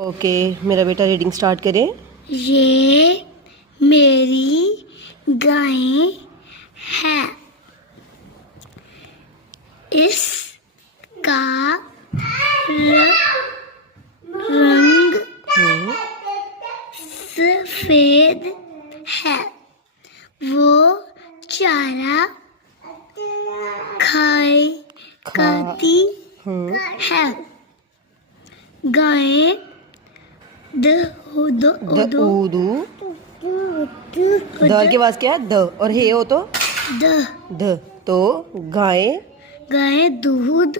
Okay मेरा बेटा reading start करें। ये मेरी गाय है। इसका रंग सफेद है। वो चारा खाती है। गाय दाल के पास क्या है? द और हे हो तो द तो गाय दूध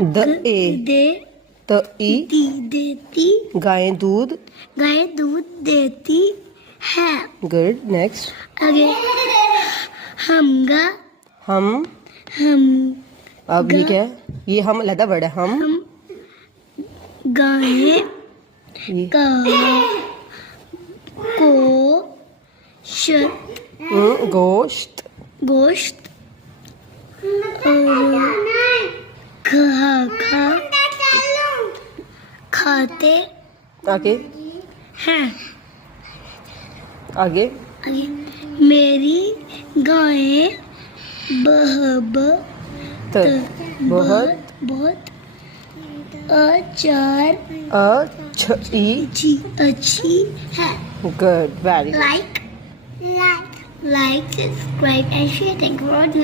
द ए त ई देती गाय दूध देती है। गुड नेक्स्ट आगे हम अब ये क्या है? ये हम लदा वर्ड है। हम गाय को गोश्त खाते हैं। आगे मेरी गाय बहुत अच्छी है। Good very Like, subscribe and share. Thank you for watching.